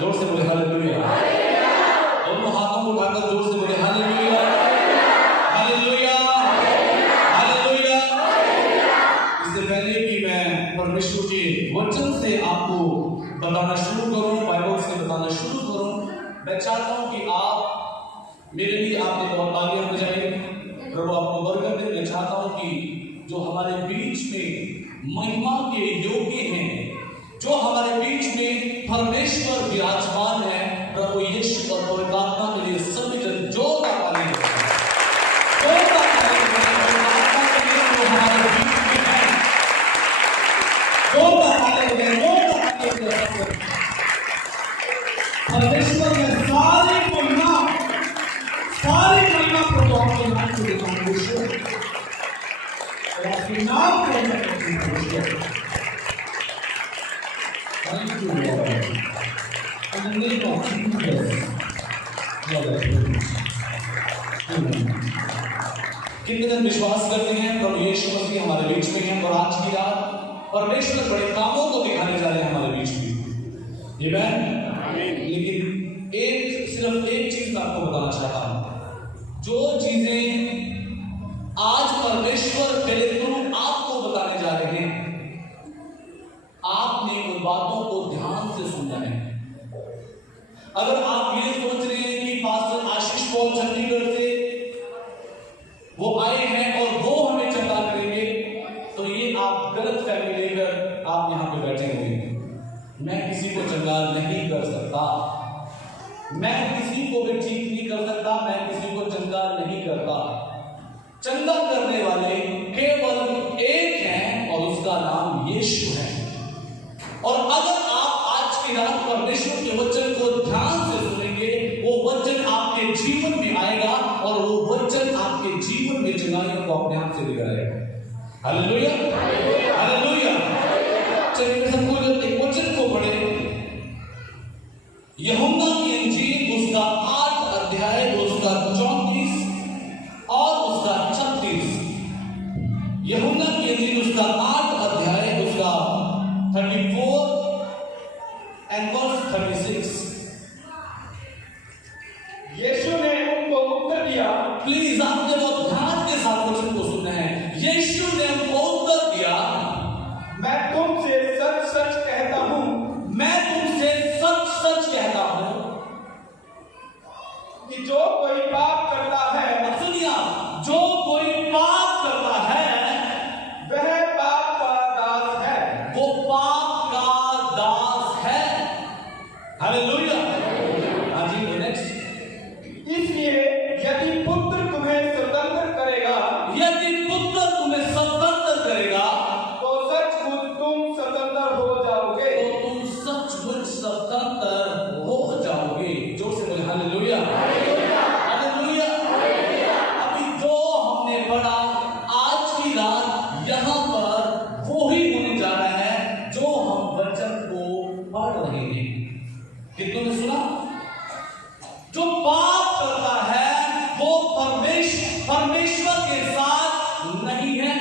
जोर से बोले हालेलुया। दोनों हाथों को उठाकर जोर से बोले हालेलुया, हालेलुया, हालेलुया। इससे पहले कि मैं परमेश्वर के वचन से आपको बताना शुरू करूं, बाइबल से बताना शुरू करूं, मैं चाहता हूं कि आप मेरे लिए आपने बहुत तालियां बजाई, प्रभु आपको बरकत दे। मैं चाहता हूं कि जो हमारे बीच में महिमा के योग्य हैं, जो हमारे बीच में परमेश्वर विराजमान है, प्रभु यीशु और पवित्र आत्मा के लिए सभी जन जोरदार ताली बजाएं, जोरदार ताली बजाएं। आत्मा के लिए जो हमारे बीच में है, जोरदार ताली बजाएं, जोरदार ताली बजाएं। परमेश्वर ने सारी महिमा को आपके नाम को देता हूं ईश्वर, और आपके नाम को मैं ईश्वर। Thank you, Lord. In the name of Jesus. कितने जन विश्वास करते हैं प्रभु यीशु मसीह हमारे बीच में हैं, और आज की रात परमेश्वर बड़े कामों को दिखाने जा रहे हैं हमारे बीच में। आमीन। लेकिन सिर्फ एक चीज मैं आपको बताना चाहता हूं, जो चीजें आज परमेश्वर पहले तो आपको बताने जा रहे हैं, आपने उन बातों को ध्यान से सुनना है। अगर आप ये सोच रहे हैं कि पास्टर आशीष पॉल चंडीगढ़ से वो आए हैं और वो हमें चंगा करेंगे, तो ये आप गलत फहमी लेकर आप यहां पे बैठे हुए। मैं किसी को चंगा नहीं कर सकता, मैं किसी को भी ठीक नहीं कर सकता, मैं किसी को चंगा नहीं करता। चंगा करने वाले केवल एक हैं और उसका नाम यीशु है। और अगर आप आज की रात परमेश्वर के वचन को ध्यान से सुनेंगे, वो वचन आपके जीवन में आएगा और वो वचन आपके जीवन में चंगाइयों को अपने आप से लेकर आएगा। Hallelujah, hallelujah. चलिए सब लोग एक वचन को पढ़े, यूहन्ना की इंजील उसका 8 अध्याय उसका 34 और उसका 36। यूहन्ना की इंजील उसका 8 अध्याय उसका 34 and verse 36। यीशु ने उनको उत्तर दिया, प्लीज आपने बहुत ध्यान के साथ वचन को सुनना है। यीशु ने उनको उत्तर दिया, मैं तुमसे सच सच कहता हूं, मैं तुमसे सच सच कहता हूं कि जो कोई पाप करता है, सुनिए, जो कोई पाप करता है वह पाप का दास है, वो पाप का दास है। हालेलुया। हाँ जी, नेक्स्ट। इसलिए यदि पुत्र तुम्हें स्वतंत्र करेगा, यदि पुत्र तुम्हें स्वतंत्र करेगा, तो सचमुच तुम स्वतंत्र हो जाओगे, तो तुम सचमुच स्वतंत्र हो जाओगे। जोर से बोले हालेलुया, हालेलुया। अभी जो हमने पढ़ा आज की रात यहाँ पर वो ही होने जा रहा है जो हम वचन को पढ़ रहे हैं। कितनों ने सुना? जो पाप करता है वो परमेश्वर के साथ नहीं है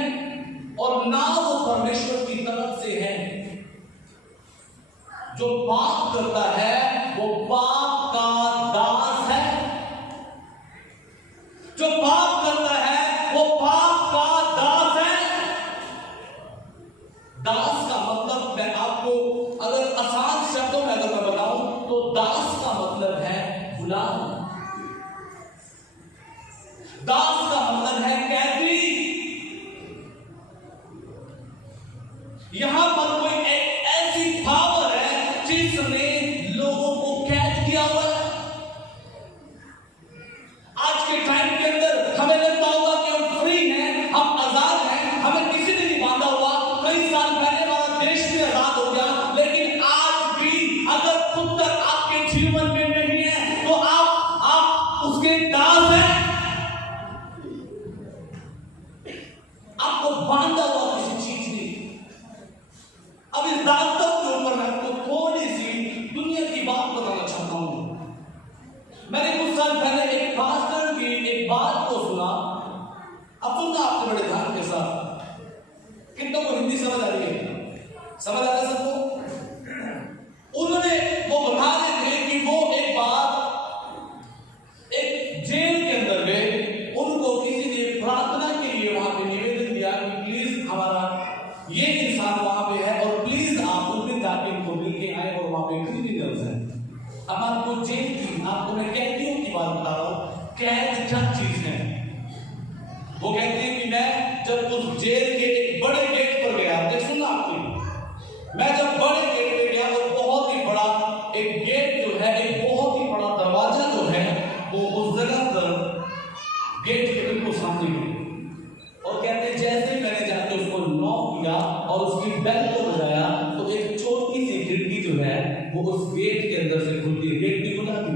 और ना वो परमेश्वर की तरफ से है। जो पाप करता है वो पाप का दास है। जो पाप करता है वो पाप का दास है। दास का मतलब मैं आपको अगर आसान शब्दों में अगर मैं बताऊं तो दास का मतलब है गुलाम, दास का मतलब है कैदी। यहां पर कोई एक ऐसी पावर है जिसने लोगों को कैद किया हुआ है। आज के टाइम के अंदर हमें लगता होगा कि हम फ्री हैं, हम आजाद हैं, हमें किसी ने नहीं बांधा हुआ। कई साल पहले हमारा देश भी आजाद हो गया, लेकिन आज भी अगर पुत्र आपके जीवन में नहीं है तो आप उसके दास हैं। आपको बांधा हुआ किसी चीज ने। अब इस दासत्व के ऊपर मैं आपको थोड़ी सी दुनिया की बात बताना चाहता हूं। मैंने कुछ साल पहले एक पास्टर की एक बात को सुना। अब सुनना आपके बड़े ध्यान के साथ। कितनों को हिंदी समझ आ रही है? समझ आ रहा है सबको? उन्होंने वो बता रहे थे क्रिमिनल्स हैं। अब आपको जेल की, आपको मैं कैदियों की बात बता रहा हूं। कैद क्या चीज है? वो कहते हैं कि मैं जब उस जेल के एक बड़े गेट पर गया, देख सुनना आपको, मैं जब बड़े गेट पे गया तो बहुत ही बड़ा एक गेट जो है, एक बहुत ही बड़ा दरवाजा जो है, वो उस जगह पर गेट के बिल्कुल सामने गया। और कहते हैं जैसे मैंने जाके उसको नॉक किया और उसकी बेल को बजाया तो एक छोटी सी खिड़की जो है वो उस गेट के अंदर से खुलती है। गेट नहीं खुला थी,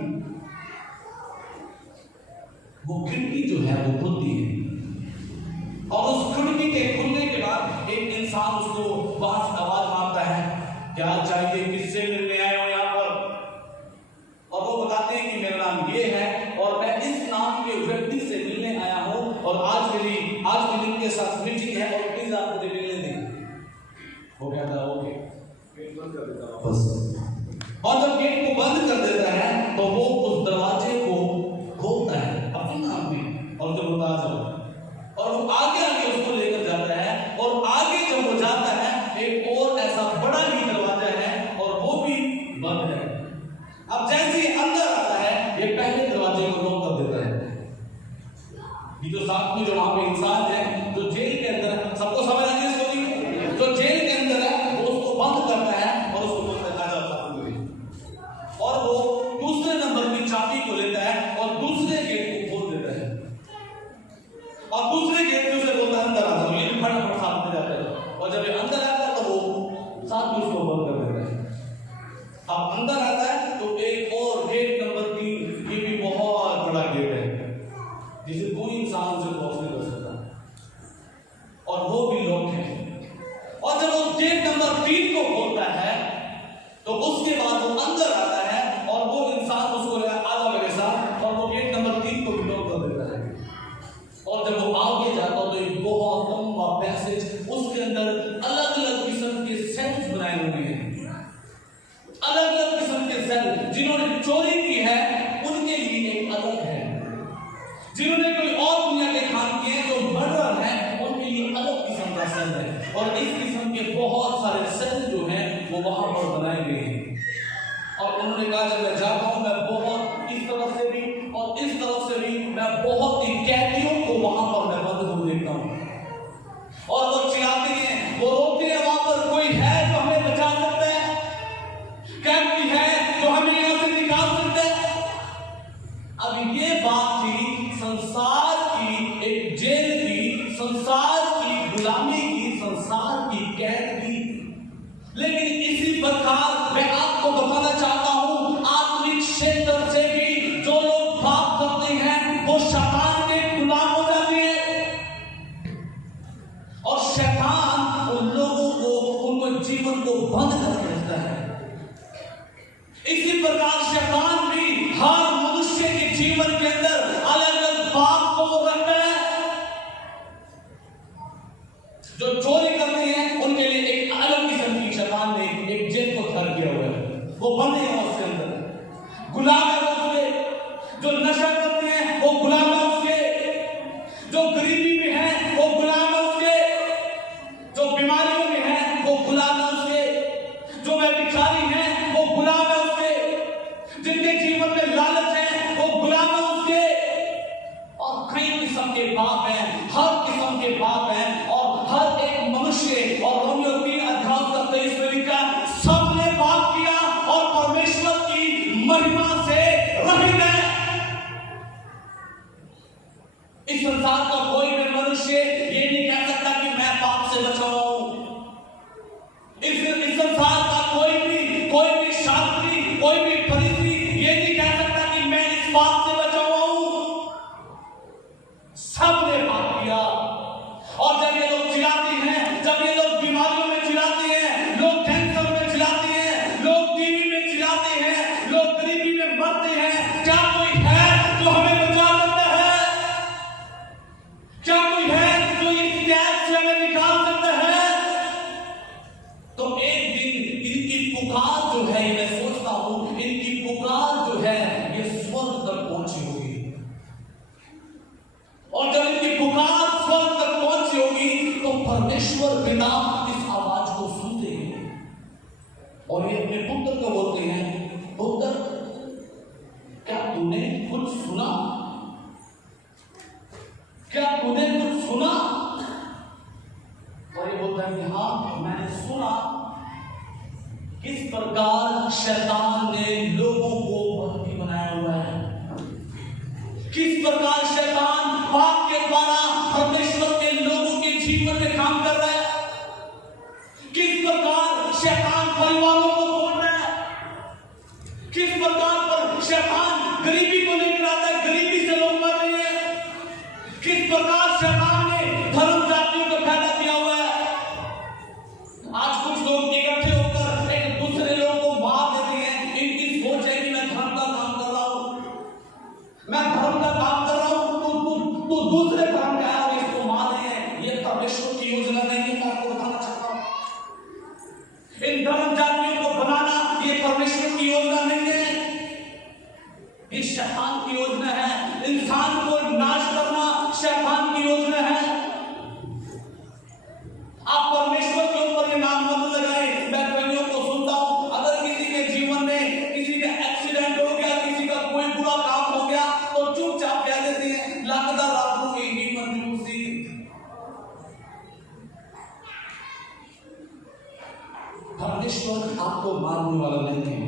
वो खिड़की जो है वो खुलती है और उस खिड़की के खुलने के बाद एक इंसान उसको वहां से आवाज मारता है, क्या चाहिए, किससे मिलने आए हो यहाँ पर? और वो बताते हैं कि मेरा नाम ये है और मैं इस नाम के व्यक्ति से मिलने आया हूं और आज मेरी इनके साथ मीटिंग है और प्लीज आप मुझे मिलने दें। वो कहता है ओके, गेट बंद कर देता हूं बस। और जब गेट को बंद कर देता है तो वो उस दरवाजे को खोलता है अपने नाम में और जब वो आ जाओ और वो आगे उसको लेकर जाता है और आगे जब वो जाता है एक और ऐसा बड़ा ही दरवाजा है और वो भी बंद है। अब जैसे ही अंदर आता है ये पहले दरवाजे को लॉक कर देता है। ये जो साथ में जो वहां पे इंसान है जो जेल के अंदर है, सबको समझ आ गई स्टोरी? जो जेल के अंदर है वो उसको बंद करता है और उसको बोलता है और वो दूसरे नंबर की चाबी को लेता है और दूसरे गेट को खोल देता है और दूसरे गेट में उसे बोलता है अंदर आ जाओ। ये भी फटाफट साथ में जाता है और जब ये अंदर आता है तो वो साथ में उसको बंद कर देता है। अब अंदर आता है तो एक और गेट नंबर 3, ये भी बहुत बड़ा गेट है जिसे कोई इंसान उसे क्रॉस नहीं कर सकता और वो भी लॉक है। और जब वो गेट नंबर 3 को खोलता है तो उसके बाद वो अंदर आता है और वो इंसान उसको आधा मेरे साथ और वो गेट नंबर 3 को भी लॉक कर देता है। और जब वो आगे जाता तो एक बहुत लंबा पैसेज, उसके अंदर अलग अलग किस्म के सेल्स बनाए हुए हैं, अलग अलग किस्म के सेल। जिन्होंने चोरी की है उनके लिए एक अलग है, जिन्होंने कोई और दुनिया के काम किए जो मर्डर है उनके लिए अलग किस्म का सेल है। और इस किस्म के बहुत सारे सेल जो हैं वो वहां पर बनाए गए हैं। और उन्होंने कहा जब मैं जाता हूं मैं बहुत इस तरफ से भी और इस तरफ से भी मैं बहुत ही कैदियों को वहां पर मैं बंद हो देखता हूं और वो चिल्लाते हैं, वो रोते हैं, वहां पर कोई है जो हमें बचा सकता है? क्या कोई है जो हमें यहां से निकाल सकता है? अब ये बात थी संसार की, एक जेल की, संसार की गुलामी की, संसार की कैद की। लेकिन इसी प्रकार मैं आपको बताना चाहता हूं आत्मिक क्षेत्र से भी जो लोग पाप करते हैं वो शैतान के गुलाम हो जाते हैं और शैतान उन लोगों को, उनको जीवन को बंद कर देता है। इसी प्रकार शैतान भी हर मनुष्य के जीवन के अंदर अलग अलग पाप को रखता है। जो चोरी करते हैं उनके लिए एक अलग किस्म की शैतान ने एक जेल को घर किया हुआ है, वो बंद है उसके अंदर, गुलाम है उसके। जो नशा करते हैं वो गुलाम है उसके, जो गरीबी में है वो गुलाम है उसके, जो बीमारियों में है वो गुलाम है उसके, जो व्यभिचारी है वो गुलाम है उसके, जिनके जीवन में लालच है वो गुलाम है उसके। और कई किस्म के पाप हैं, हर किस्म के पाप हैं और हर एक मनुष्य, और रोमियो 3:23 लिखा, सबने पाप किया और परमेश्वर की महिमा से रहित है। इस संसार का कोई भी मनुष्य ये नहीं कह सकता कि मैं पाप से बचा हुआ हूं। इस संसार का कोई भी शास्त्री, कोई भी फरीसी ये नहीं कह सकता कि मैं इस पाप से बचा हुआ हूं। सबने पाप किया। और जब ये लोग चिल्लाते हैं, जब ये लोग बीमारियों में चिल्लाते हैं, लोग कैंसर में चिल्लाते हैं, लोग टीवी में चिल्लाते हैं, लोग गरीबी में मरते हैं, क्या कोई है जो हमें बचा सकता है? क्या कोई है जो इस कैद से हमें निकाल सकता है? तो एक दिन इनकी पुकार जो है, मैं सोचता हूं इनकी पुकार जो है ये स्वर्ग तक पहुंची होगी। और जब इनकी पुकार स्वर्ग तक पहुंची होगी तो परमेश्वर पिता इस आवाज को सुनते हैं और ये अपने पुत्र को बोलते हैं, ने लोगों को बंदी बनाया हुआ है। किस प्रकार शैतान पाप के द्वारा परमेश्वर के लोगों के जीवन में काम कर रहा है, किस प्रकार शैतान परिवारों को तोड़ रहा है, किस प्रकार पर शैतान गरीबी को लेकर आता है, गरीबी से लोग मर रहे हैं, किस प्रकार शैतान ने धर्म जातियों को पैदा किया हुआ है। आज कुछ लोग इकट्ठे होकर एक दूसरे लोगों को मार देते हैं। इनकी सोच है कि मैं धर्म का काम कर रहा हूं, मैं धर्म का काम कर रहा हूं, तो दूसरे धर्म का है और इसको मार रहे हैं। ये परमेश्वर की योजना नहीं है। मैं आपको बताना चाहता हूं, इन धर्म जातियों को बनाना ये परमेश्वर की योजना नहीं है, ये शैतान की योजना है। इंसान को नाश करना शैतान की योजना है। आप परमेश्वर के ऊपर ये नाम मत लगाएं। मैं कईयों को सुनता हूं, अगर किसी के जीवन में किसी का एक्सीडेंट हो गया, किसी का कोई बुरा काम हो गया, तो चुपचाप कह देते हैं लगता रातों में ही मंजूसी। परमेश्वर आपको मारने वाला नहीं है,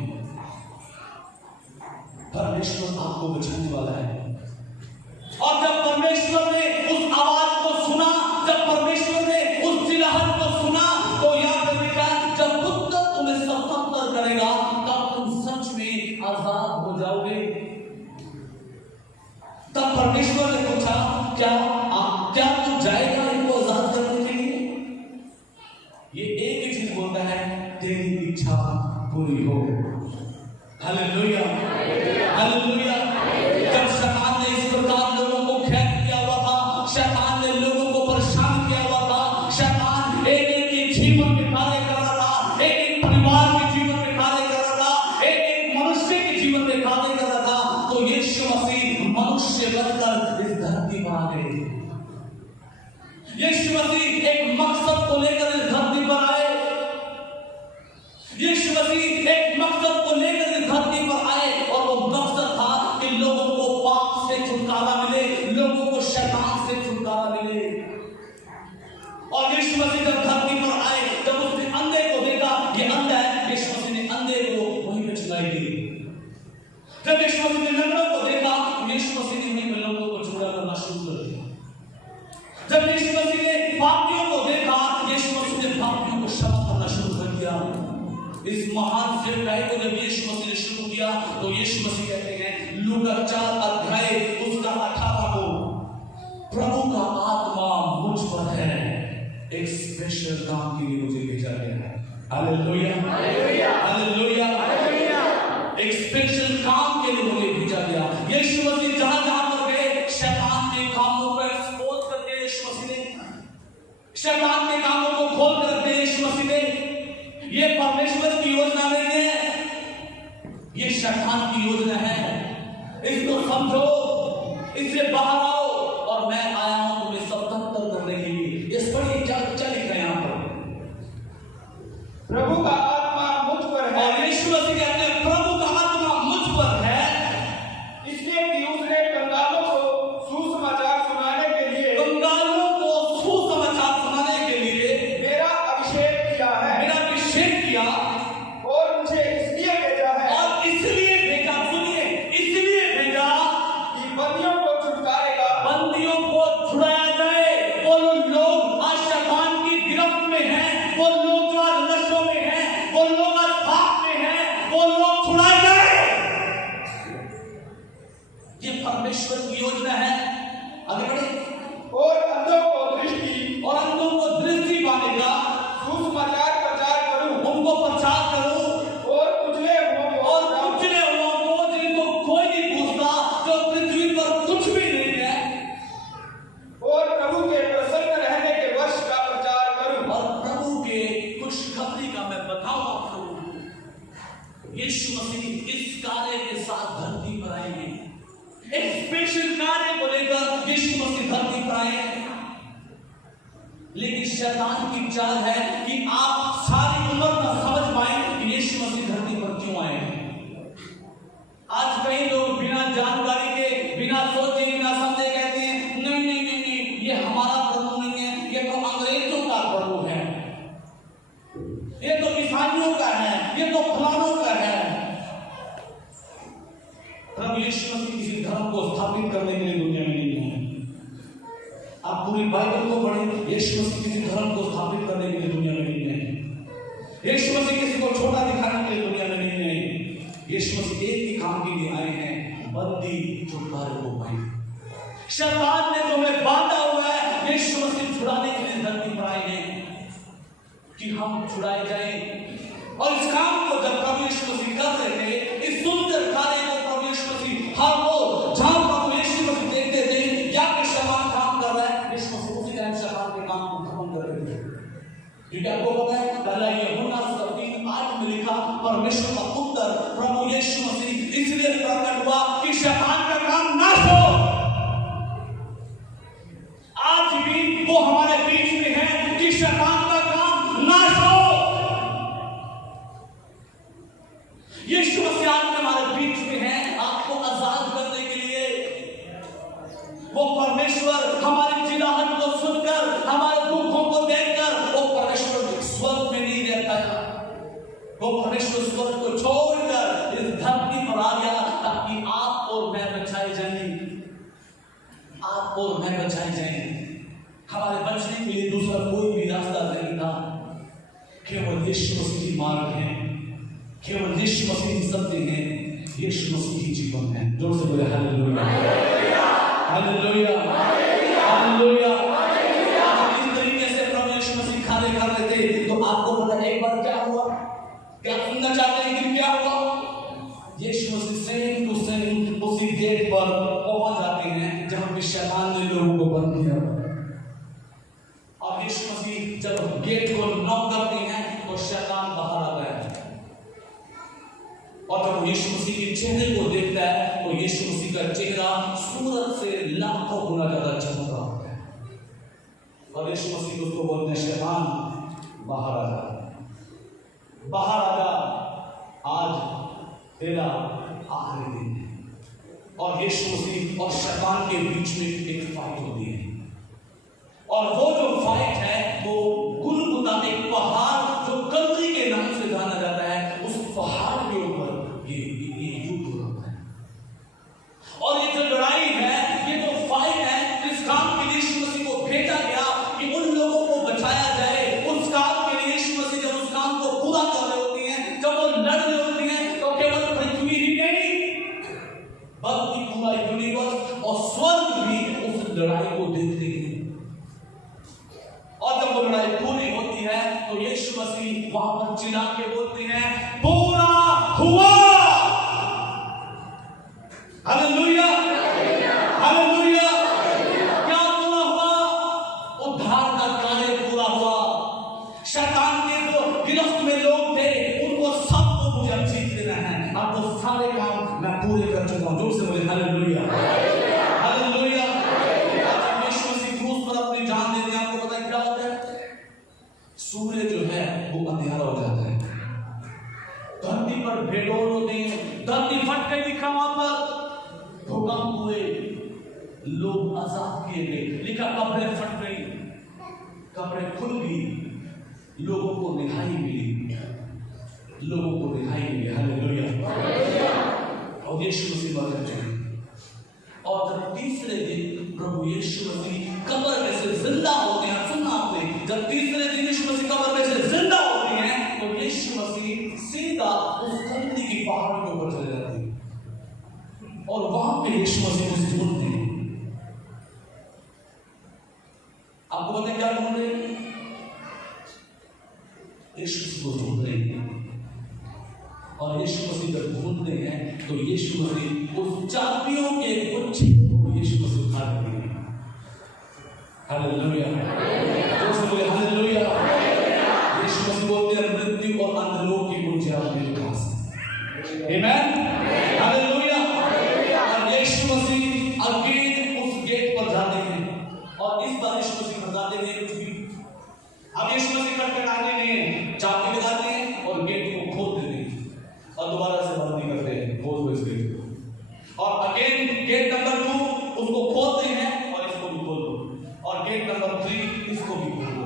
परमेश्वर आपको बचाने वाला है। और जब परमेश्वर ने उस आवाज को सुना, जब परमेश्वर ने उस चिल्लाहट को सुना, तो याद रखिएगा जब पुत्र तुम्हें स्वतंत्र करेगा तब तुम सच में आजाद हो जाओगे। तब परमेश्वर ने पूछा क्या तू जाएगा इनको आजाद करने के लिए? ये एक ही चीज बोलता है, तेरी इच्छा पूरी हो। Hallelujah, hallelujah. जब शैतान ने इस प्रकार लोगों को खैर किया हुआ था, शैतान ने लोगों को परेशान किया हुआ था, शैतान एक एक के जीवन में कार्य कर रहा था, एक एक परिवार के जीवन में कार्य कर रहा था, एक एक मनुष्य के जीवन में कार्य कर रहा था, तो यीशु मसीह मनुष्य बनकर इस धरती पर आ गए। यीशु मसीह एक मकसद को लेकर इस धरती पर आए। यीशु मसीह एक मकसद को लेकर इस धरती पर आए, और वो मकसद था कि लोगों को पाप से छुटकारा मिले, लोगों को शैतान से छुटकारा मिले। और यीशु मसीह जब धरती पर आए, जब उसने अंधे को देखा, ये अंधा है, यीशु मसीह ने अंधे को वहीं पे चुनाई दी। जब यीशु मसीह ने लंगड़ों को देखा, यीशु मसीह ने वहीं पे लंगड़ों को चूड़ा करना शुरू कर दिया। जब यीशु मसीह ने पापियों को देखा, यीशु मसीह ने पापियों को क्षमा करना शुरू कर दिया। इस महान सेवकाई को जब यीशु मसीह ने शुरू किया, तो यीशु मसीह कहते हैं लूका 4 अध्याय उसका 18 को, प्रभु का आत्मा मुझ पर है, एक स्पेशल काम के लिए मुझे भेजा गया है। Hallelujah, hallelujah, hallelujah, hallelujah. एक स्पेशल काम के लिए मुझे भेजा गया। यीशु मसीह जहां जहां पर गए, शैतान के कामों को एक्सपोज कर दिया यीशु मसीह ने, शैतान के कामों को खोल कर दिया यीशु मसीह ने। ये परमेश्वर की योजना नहीं है, ये शैतान की योजना है। इसको समझो, इससे बाहर आओ, और मैं आया हूं तुम्हें स्वतंत्र करने के लिए। इस पर क्या लिख रहे हैं यहां पर? प्रभु का आत्मा मुझ पर है। और यीशु मसीह कहते हैं प्रभु का आत्मा मुझ पर है, इसलिए कि उसने कंगालों को सुसमाचार सुनाने के लिए, कंगालों को सुसमाचार सुनाने के लिए मेरा अभिषेक किया है, मेरा अभिषेक किया, और मुझे इसलिए भेजा है, और इसलिए भेजा, सुनिए, इसलिए भेजा कि बंदियों को छुटकारेगा, बंदियों को छुड़ाया जाए। वो लोग आज शैतान की गिरफ्त में हैं, वो लोग जो आज नशों में हैं, वो लोग आज पाप में हैं, वो लोग छुड़ाए जाए। ये परमेश्वर की योजना है। आगे बढ़े। और अंधों को दृष्टि, और अंधों को दृष्टि पाने का सुसमाचार प्रचार करूं, उनको प्रचार करो, और कुचले हुओं को, और कुचले हुओं को जिनको कोई नहीं पूछता, जो पृथ्वी पर कुछ भी नहीं है, और प्रभु के प्रसन्न रहने के वर्ष का प्रचार करूं। और प्रभु के खुशखबरी का मैं बताऊं आपको। यीशु मसीह इस कार्य के साथ धरती पर आएंगे, एक स्पेशल कार्य को लेकर यीशु मसीह धरती पर आए। लेकिन शैतान की चाल है कि आप सारी उम्र न समझ पाए कि यीशु मसीह धरती पर क्यों आए। आज कई लोग बिना जानकारी के, बिना सोचे, बिना समझे कहते हैं नहीं नहीं नहीं नहीं, ये हमारा प्रभु नहीं है, ये तो अंग्रेजों का प्रभु है, ये तो ईसाइयों का है, ये तो फलानों का है। प्रभु यीशु मसीह किसी धर्म को स्थापित करने के लिए दुनिया में नहीं है। आप पूरी बाइबल को पढ़ें, यीशु मसीह किसी धर्म को स्थापित करने के लिए दुनिया में नहीं है। यीशु मसीह किसी को छोटा दिखाने के लिए दुनिया में नहीं है। यीशु मसीह एक ही काम के लिए आए हैं, बंदी छुटकारे को पाए। शैतान ने जो हमें बांधा हुआ है, यीशु मसीह छुड़ाने के लिए धरती पर आए हैं कि हम छुड़ाए जाएं। और इस काम को जब प्रभु यीशु मसीह कर रहे थे, इस सुंदर कार्य को प्रभु यीशु मसीह हर रोज जहां प्रभु यीशु मसीह देखते थे क्या कि शैतान काम कर रहा है, यीशु मसीह उसी टाइम शैतान के काम को खत्म कर रहे थे। क्योंकि आपको पता है पहला यूहन्ना 3:8 में लिखा, परमेश्वर का पुत्र प्रभु यीशु मसीह इसलिए प्रकट हुआ कि शैतान का काम नाश हो। आज भी वो हमारे बीच में है कि शैतान का काम नाश हो। यीशु मसीह आज हमारे बीच में है आपको आजाद करने के लिए। वो परमेश्वर हमारी चिल्लाहट को सुनकर, हमारे दुखों को देखकर, वो परमेश्वर स्वर्ग में नहीं रहता है। वो परमेश्वर स्वर्ग को छोड़कर इस धरती पर आ गया ताकि आप और मैं बचाए जाएं। आप और मैं बचाए जाएं। हमारे बचने के लिए दूसरा कोई भी रास्ता नहीं था, केवल यीशु मसीह ही मार्ग है, केवल यीशु मसीह ही सत्य है, यीशु मसीह ही जीवन है। जोर से बोले हालेलुया, हालेलुया, हालेलुया। इस तरीके से प्रभु यीशु मसीह कार्य कर रहे थे। तो आपको पता है एक बार क्या हुआ? क्या सुनना चाहते हैं कि क्या हुआ? यीशु मसीह सेम टू सेम उसी गेट पर पहुंच जाते हैं जहां पे शैतान ने लोगों को बंद किया। और यीशु मसीह जब गेट को नॉक करते हैं तो शैतान बाहर आता है। और जब यीशु मसीह के चेहरे को देखता है तो यीशु मसीह का चेहरा सूरज से लाखों गुना ज्यादा चमक रहा होता है। और यीशु मसीह उसको बोलते हैं, शैतान बाहर आ जा, बाहर आ जा, आज तेरा आखिरी दिन है। और यीशु मसीह और शैतान के बीच में एक फाइट होती है। और वो जो फाइट है वो गुलगुता एक पहाड़ जो कल्वरी के नाम से जाना जाता है, उस पहाड़ के ऊपर ये युद्ध होता है। और ये जो लड़ाई है, ये जो फाइट है, इस काम के लिए यीशु मसीह को भेजा गया कि उन लोगों को बचाया जाए। उस काम के लिए यीशु मसीह जब उस काम को पूरा कर रहे होते हैं, जब वो लड़ रहे होते हैं, तो केवल पृथ्वी ही नहीं बल्कि पूरा यूनिवर्स और स्वर्ग भी उस लड़ाई को देखते हैं। और जब वो लड़ाई पूरी होती है तो यीशु मसीह वहां पर चिल्ला के बोलते हैं, पूरा हुआ। Hallelujah, hallelujah. क्या पूरा हुआ? उद्धार का कार्य पूरा हुआ। शैतान के जो गिरफ्त में लोग थे उनको सबको मुझे अब जीत लेना है। अब वो सारे काम मैं पूरे कर चुका हूं। जोर से बोले हालेलुया, हालेलुया। यीशु मसीह क्रूस पर अपनी जान देते हैं। आपको पता है क्या होता है? सूर्य जो है वो अंधेरा हो जाता है, धरती पर भेड़ों होते हैं, धरती फट गई, लिखा वहां पर भूकंप हुए, लोग आजाद किए गए। लिखा कब्रें फट गई, कब्रें खुल गई, लोगों को रिहाई मिली, लोगों को रिहाई मिली। हालेलुया। और यीशु मसीह मर गए। और जब तीसरे दिन प्रभु यीशु मसीह कब्र में से जिंदा होते हैं, सुनना आपने, जब तीसरे दिन यीशु मसीह कब्र में से जिंदा होते हैं तो यीशु मसीह सीधा उस कल्वरी की पहाड़ के ऊपर चले जाते हैं और वहां पे यीशु मसीह को ढूंढते हैं। आपको पता है क्या ढूंढ रहे हैं? यीशु मसीह को ढूंढ रहे हैं। और यीशु मसीह जब ढूंढते हैं तो यीशु मसीह उस चाबियों के गुच्छे को यीशु मसीह उठा लेते हैं। हालेलुया, जोर से बोले हालेलुया। यीशु मसीह बोलते हैं, मृत्यु और अंधलोक की कुंजियां मेरे पास है। आमीन, हालेलुया। और यीशु मसीह अगेन उस गेट पर जाते हैं और इस बार यीशु मसीह बताते हैं कुछ भी। अब यीशु मसीह खटखटाते नहीं, चाबी लगाते हैं और गेट को खोल देते हैं और दोबारा से बंद नहीं करते हैं, खोल दो इस गेट को। और अगेन गेट नंबर 2 उसको खोलते हैं और इसको भी खोल दो, और गेट नंबर 3 इसको भी खोल दो।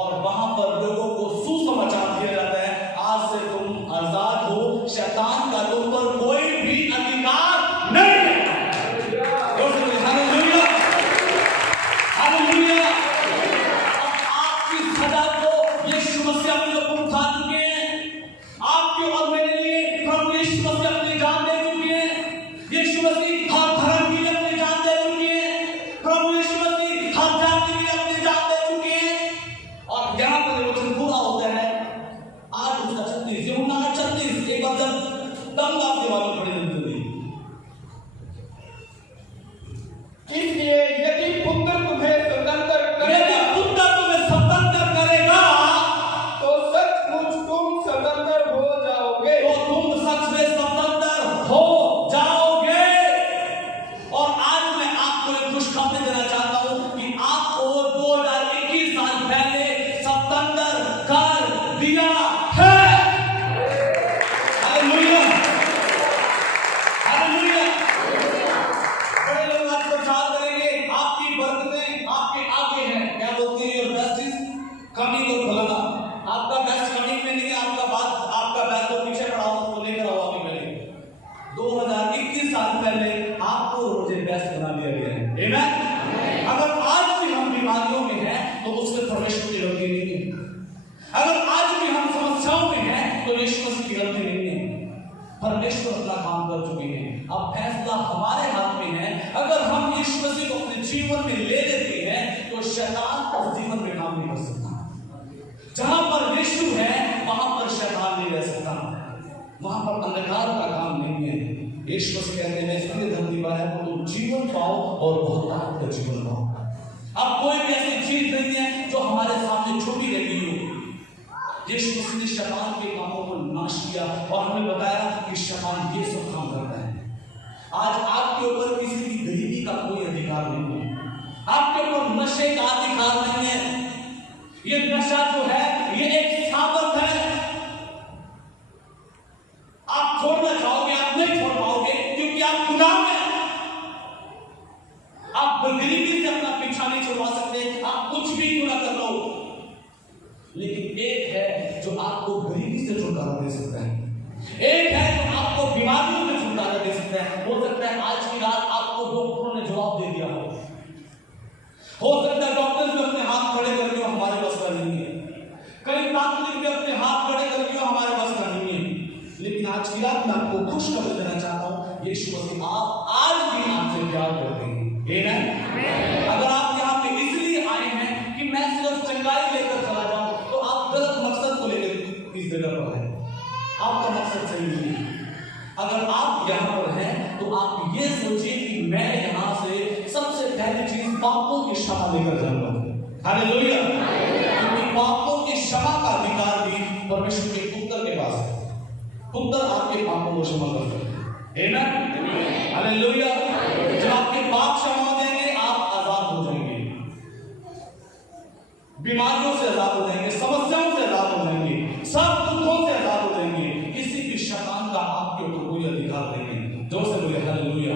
और वहां आमेन। अगर आज भी हम बीमारियों में हैं तो उसमें परमेश्वर की गलती नहीं है। अगर आज भी हम समस्याओं में हैं तो यीशु मसीह की गलती नहीं है। परमेश्वर अपना काम कर चुके हैं। अब फैसला हमारे हाथ में है। अगर हम यीशु मसीह को अपने जीवन में ले लेते हैं तो शैतान उस जीवन में काम नहीं कर सकता। जहां पर यीशु है वहां पर शैतान नहीं रह सकता, वहां पर अंधकार का काम नहीं है। यीशु मसीह कहते हैं इसलिए धरती पर है तो तुम जीवन पाओ और बहुत का जीवन पाओ। अब कोई भी ऐसी चीज नहीं है जो हमारे सामने छुपी रही हो। यीशु मसीह ने शैतान के कामों को नाश किया और हमें बताया कि शैतान ये सब काम करता है। आज आपके ऊपर किसी की गरीबी का कोई अधिकार नहीं है। आपके ऊपर नशे का अधिकार नहीं है। ये नशा जो है ये एक सामर्थ है। आप छोड़ना चाहोगे, आप नहीं छोड़ पाओगे क्योंकि आप गुनाह में। आप गरीबी से अपना पीछा नहीं छुड़वा सकते, आप कुछ भी क्यों ना कर लो। लेकिन एक है जो आपको गरीबी से छुटकारा दे सकता है, एक है जो आपको बीमारियों से छुटकारा दे सकता है। हो सकता है आज की रात आपको डॉक्टरों ने जवाब दे दिया हो सकता है डॉक्टर भी अपने हाथ खड़े कर दिए हमारे बस का नहीं है, कई तांत्रिक भी अपने हाथ खड़े कर दिए हमारे बस का नहीं है। लेकिन आज की रात मैं आपको खुश कर देना चाहता हूं, यीशु मसीह आप आज भी आपसे प्यार करते हैं। अगर आप यहाँ पे इसलिए आए हैं कि मैं सिर्फ चंगाई लेकर चला जाऊं तो आप गलत मकसद को लेकर इस जगह पर हैं। आपका मकसद सही नहीं है। अगर आप यहाँ पर हैं तो आप ये सोचिए कि मैं यहाँ से सबसे पहली चीज पापों की क्षमा लेकर जाऊंगा। हालेलुया। क्योंकि पापों की क्षमा का अधिकार भी परमेश्वर के पुत्र के पास है। पुत्र आपके पापों को क्षमा कर सकते हैं। आमीन। हालेलुया। जब आपके पाप क्षमा हो जाएंगे आप आजाद हो जाएंगे, बीमारियों से आजाद हो जाएंगे, समस्याओं से आजाद हो जाएंगे, सब दुखों से आजाद हो जाएंगे। किसी भी शैतान का आपके ऊपर कोई अधिकार नहीं है। जो से बोले हालेलुया।